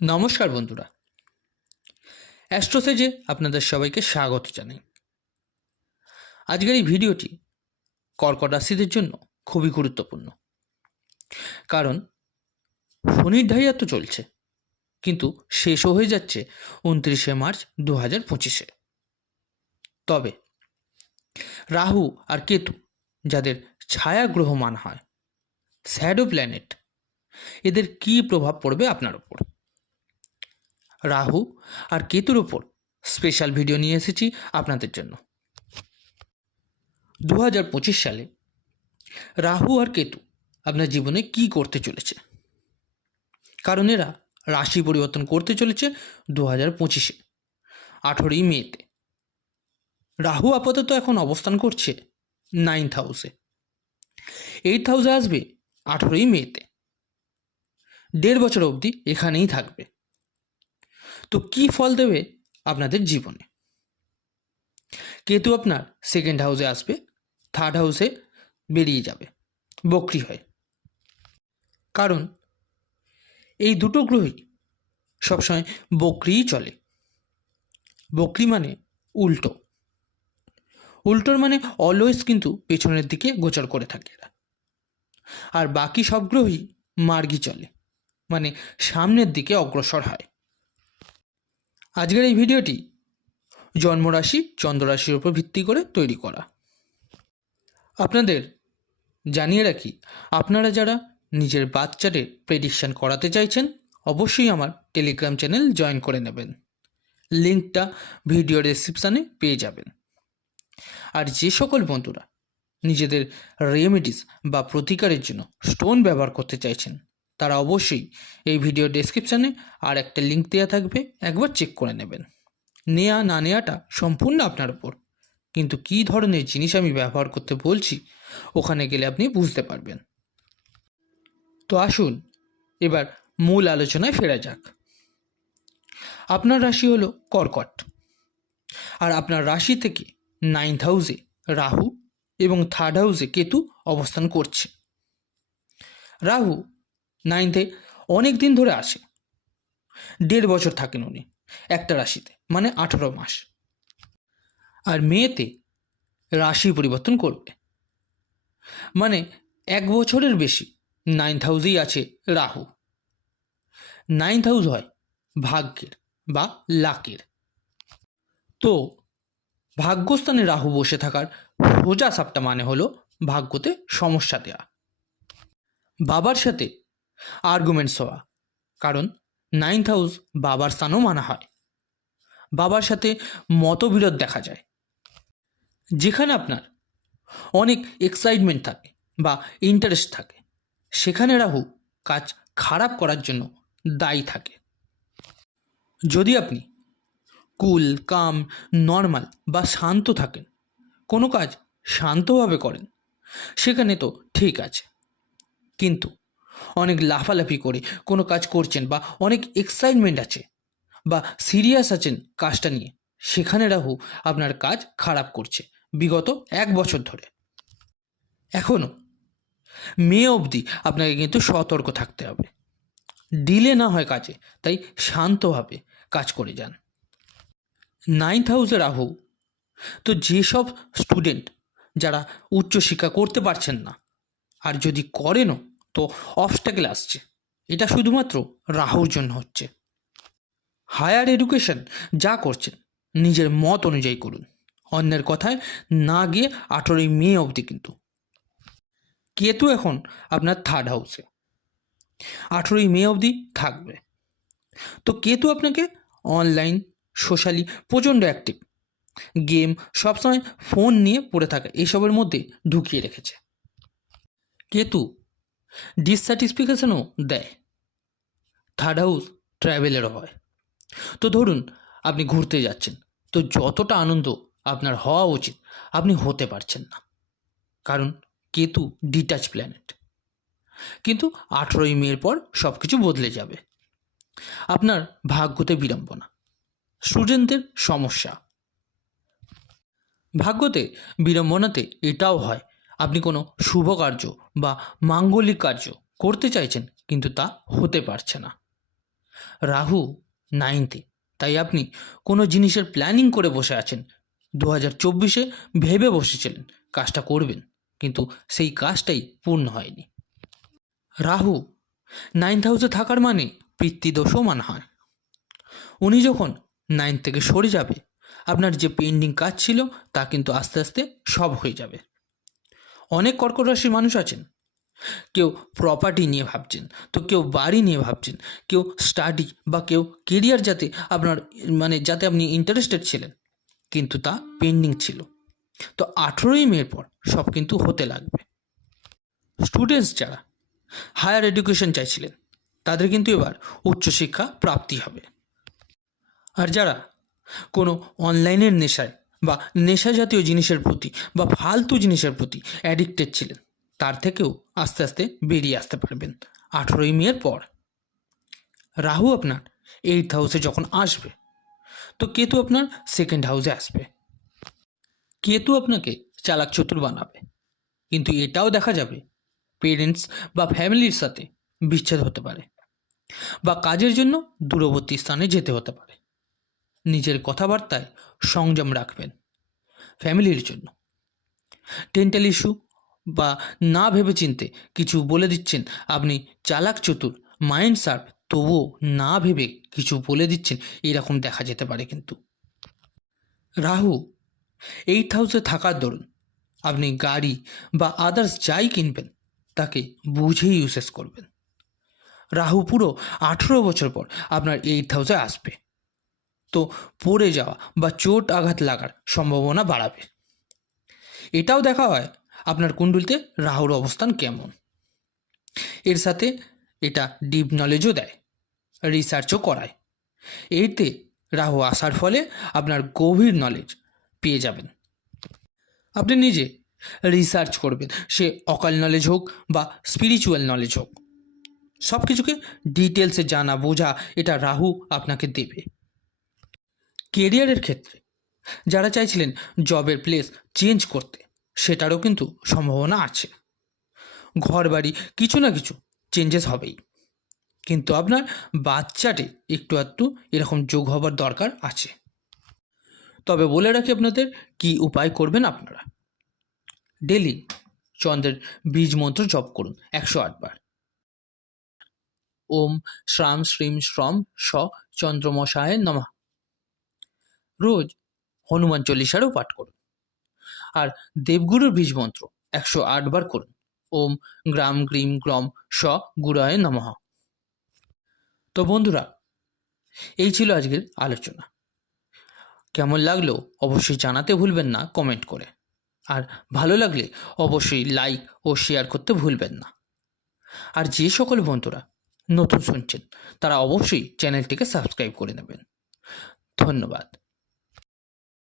নমস্কার বন্ধুরা। অ্যাস্ট্রোসেজে আপনাদের সবাইকে স্বাগত জানাই। আজকের এই ভিডিওটি কর্কট রাশিদের জন্য খুবই গুরুত্বপূর্ণ। কারণ শনির ঢাইয়া তো চলছে, কিন্তু শেষও হয়ে যাচ্ছে উনত্রিশে মার্চ দু হাজার পঁচিশে। তবে রাহু আর কেতু যাদের ছায়া গ্রহ মানা হয় শ্যাডো প্ল্যানেট এদের কী প্রভাব পড়বে আপনার ওপর রাহু আর কেতুর ওপর স্পেশাল ভিডিও নিয়ে এসেছি আপনাদের জন্য। দু হাজার পঁচিশ সালে রাহু আর কেতু আপনার জীবনে কি করতে চলেছে? কারণ এরা রাশি পরিবর্তন করতে চলেছে দু হাজার পঁচিশে, আঠেরোই মেতে। রাহু আপাতত এখন অবস্থান করছে নাইন্থ হাউসে এইট হাউসে আসবে আঠেরোই মেতে। দেড় বছর অবধি এখানেই থাকবে। তো কি ফল দেবে আপনাদের জীবনে? কেতু আপনার সেকেন্ড হাউসে আসবে থার্ড হাউসে বেরিয়ে যাবে, বকরি হয়। কারণ এই দুটো গ্রহই সবসময় বকরিই চলে। বকরি মানে উল্টো। উল্টোর মানে অলওয়েজ কিন্তু পেছনের দিকে গোচর করে থাকে এরা। আর বাকি সব গ্রহই মার্গি চলে মানে সামনের দিকে অগ্রসর হয়। আজকের এই ভিডিওটি জন্মরাশি, চন্দ্ররাশির উপর ভিত্তি করে তৈরি করা। আপনাদের জানিয়ে রাখি, আপনারা যারা নিজের বাচ্চাদের প্রেডিকশান করাতে চাইছেন, অবশ্যই আমার টেলিগ্রাম চ্যানেল জয়েন করে নেবেন। লিঙ্কটা ভিডিও ডেসক্রিপশানে পেয়ে যাবেন। আর যে সকল বন্ধুরা নিজেদের রেমেডিস বা প্রতিকারের জন্য স্টোন ব্যবহার করতে চাইছেন তারা অবশ্যই এই ভিডিও ডেসক্রিপশানে আর একটা লিঙ্ক দেওয়া থাকবে, একবার চেক করে নেবেন। নেয়া না নেওয়াটা সম্পূর্ণ আপনার উপর। কিন্তু কী ধরনের জিনিস আমি ব্যবহার করতে বলছি, ওখানে গেলে আপনি বুঝতে পারবেন। তো আসুন, এবার মূল আলোচনায় ফেরা যাক। আপনার রাশি হলো কর্কট। আর আপনার রাশি থেকে নাইন্থ হাউসে রাহু এবং থার্ড হাউসে কেতু অবস্থান করছে। রাহু নাইনথে অনেক দিন ধরে আসে। দেড় বছর থাকেন উনি, একটা রাশিতে মানে আঠেরো মাস। আর মেয়েতে রাশি পরিবর্তন করবে। মানে এক বছরের বেশি নাইন্থ হাউসেই আছে রাহু। নাইন্থ হাউস হয় ভাগ্যের বা লাকের। তো ভাগ্যস্থানে রাহু বসে থাকার সোজা সাপটা মানে হলো ভাগ্যতে সমস্যা দেওয়া বাবার সাথে আর্গুমেন্টস হওয়া কারণ নাইন্থ হাউস বাবার স্থানও মানা হয়। বাবার সাথে মতবিরোধ দেখা যায়। যেখানে আপনার অনেক এক্সাইটমেন্ট থাকে বা ইন্টারেস্ট থাকে, সেখানে রাহু কাজ খারাপ করার জন্য দায়ী থাকে। যদি আপনি কুল কাম নর্মাল বা শান্ত থাকেন, কোনো কাজ শান্তভাবে করেন, সেখানে তো ঠিক আছে। কিন্তু অনেক লাফালাফি করে, কোনো কাজ করছেন বা অনেক এক্সাইটমেন্ট আছে বা সিরিয়াস আছেন কাজটা নিয়ে, সেখানে রাহু আপনার কাজ খারাপ করছে, বিগত এক বছর ধরে। এখনও মে অবধি আপনাকে কিন্তু সতর্ক থাকতে হবে। ডিলে না হয় কাজে, তাই শান্তভাবে কাজ করে যান। নাইন্থ হাউসে রাহু, তো যেসব স্টুডেন্ট যারা উচ্চশিক্ষা করতে পারছেন না, আর যদি করেনও তো অবস্টাকেল আসছে এটা শুধুমাত্র রাহুর জন্য হচ্ছে। হায়ার এডুকেশন যা করছেন, নিজের মত অনুযায়ী করুন। অন্যের কথায় না গিয়ে আঠেরোই মে অবধি কিন্তু। কেতু এখন আপনার থার্ড হাউসে আঠেরোই মে অবধি থাকবে। তো কেতু আপনাকে অনলাইন সোশ্যালি প্রচণ্ড অ্যাক্টিভ গেম সবসময় ফোন নিয়ে পড়ে থাকা এইসবের মধ্যে ঢুকিয়ে রেখেছে। কেতু ডিসস্যাটিসফিকেশনও দেয়। থার্ড হাউস ট্র্যাভেলেরও হয়। তো ধরুন, আপনি ঘুরতে যাচ্ছেন। তো যতটা আনন্দ আপনার হওয়া উচিত, আপনি হতে পারছেন না। কারণ কেতু ডিটাচ প্ল্যানেট কিন্তু আঠেরোই মের পর সব কিছু বদলে যাবে। আপনার ভাগ্যতে বিড়ম্বনা। স্টুডেন্টদের সমস্যা। ভাগ্যতে বিড়ম্বনাতে এটাও হয় আপনি কোনো শুভ কার্য বা মাঙ্গলিক কার্য করতে চাইছেন, কিন্তু তা হতে পারছে না। রাহু নাইনতে তাই আপনি কোনো জিনিসের প্ল্যানিং করে বসে আছেন। দু হাজার চব্বিশে ভেবে বসেছিলেন, কাজটা করবেন, কিন্তু সেই কাজটাই পূর্ণ হয়নি। রাহু নাইন্থ হাউসে থাকার মানে পিতৃদোষও মানা হয় উনি যখন নাইন থেকে সরে যাবে, আপনার যে পেন্ডিং কাজ ছিল, তা কিন্তু আস্তে আস্তে সব হয়ে যাবে। অনেক কর্কট রাশির মানুষ আছেন। কেউ প্রপার্টি নিয়ে ভাবছেন, তো কেউ বাড়ি নিয়ে ভাবছেন, কেউ স্টাডি বা কেউ কেরিয়ার যাতে আপনার মানে যাতে আপনি ইন্টারেস্টেড ছিলেন। কিন্তু তা পেন্ডিং ছিল। তো আঠেরোই মের পর সব কিন্তু হতে লাগবে। স্টুডেন্টস যারা হায়ার এডুকেশন চাইছিলেন, তাদের কিন্তু এবার উচ্চশিক্ষা প্রাপ্তি হবে। আর যারা কোনো অনলাইনের নেশায় বা নেশা জাতীয় জিনিসের প্রতি বা ফালতু জিনিসের প্রতি অ্যাডিক্টেড ছিলেন। তার থেকেও আস্তে আস্তে বেরিয়ে আসতে পারবেন। আঠেরোই মেয়ের পর। রাহু আপনার এইট হাউসে যখন আসবে, তো কেতু আপনার সেকেন্ড হাউসে আসবে। কেতু আপনাকে চালাক চতুর বানাবে। কিন্তু এটাও দেখা যাবে পেরেন্টস বা ফ্যামিলির সাথে বিচ্ছেদ হতে পারে বা কাজের জন্য দূরবর্তী স্থানে যেতে হতে পারে। কথাবার্তায় সংযম রাখবেন ফ্যামিলির জন্য। টেন্টাল ইস্যু বা না ভেবেচিন্তে কিছু বলে দিচ্ছেন আপনি চালাক চতুর, মাইন্ড শার্প তবুও না ভেবে কিছু বলে দিচ্ছেন এরকম দেখা যেতে পারে কিন্তু। রাহু এইট হাউসে থাকার দরুন আপনি গাড়ি বা আদার্স যাই কিনবেন তাকে বুঝেই ইউসেস করবেন। রাহু পুরো আঠেরো বছর পর আপনার এইট হাউসে আসবে। তো পড়ে যাওয়া বা চোট আঘাত লাগার সম্ভাবনা বাড়াবে। এটাও দেখা হয় আপনার কুণ্ডুলিতে রাহুর অবস্থান কেমন। এর সাথে এটা ডিপ নলেজও দেয় রিসার্চও করায়। এতে রাহু আসার ফলে আপনার গভীর নলেজ পেয়ে যাবেন। আপনি নিজে রিসার্চ করবেন, সে অকাল নলেজ হোক বা স্পিরিচুয়াল নলেজ হোক। সব কিছুকে ডিটেলসে জানা, বোঝা, এটা রাহু আপনাকে দেবে। কেরিয়ারের ক্ষেত্রে যারা চাইছিলেন জবের প্লেস চেঞ্জ করতে, সেটারও কিন্তু সম্ভাবনা আছে। ঘর বাড়ি কিছু না কিছু চেঞ্জেস হবেই। কিন্তু আপনার বাচ্চাটি একটু আধটু এরকম যোগ হবার দরকার আছে। তবে বলে রাখি আপনাদের, কি উপায় করবেন আপনারা? ডেলি চন্দ্রের বীজ মন্ত্র জপ করুন একশো আটবার ওম শ্রাম শ্রীম শ্রম স চন্দ্রমশায় নমঃ। রোজ হনুমান চল্লিশারও পাঠ করুন। আর দেবগুরুর বীজ মন্ত্র একশো আটবার করুন। ওম গ্রাম গ্রিম গ্রম স গুরায় নমঃ। তো বন্ধুরা, এই ছিল আজকের আলোচনা। কেমন লাগল অবশ্যই জানাতে ভুলবেন না কমেন্ট করে। আর ভালো লাগলে অবশ্যই লাইক ও শেয়ার করতে ভুলবেন না। আর যে সকল বন্ধুরা নতুন শুনছেন, তারা অবশ্যই চ্যানেলটিকে সাবস্ক্রাইব করে নেবেন। ধন্যবাদ।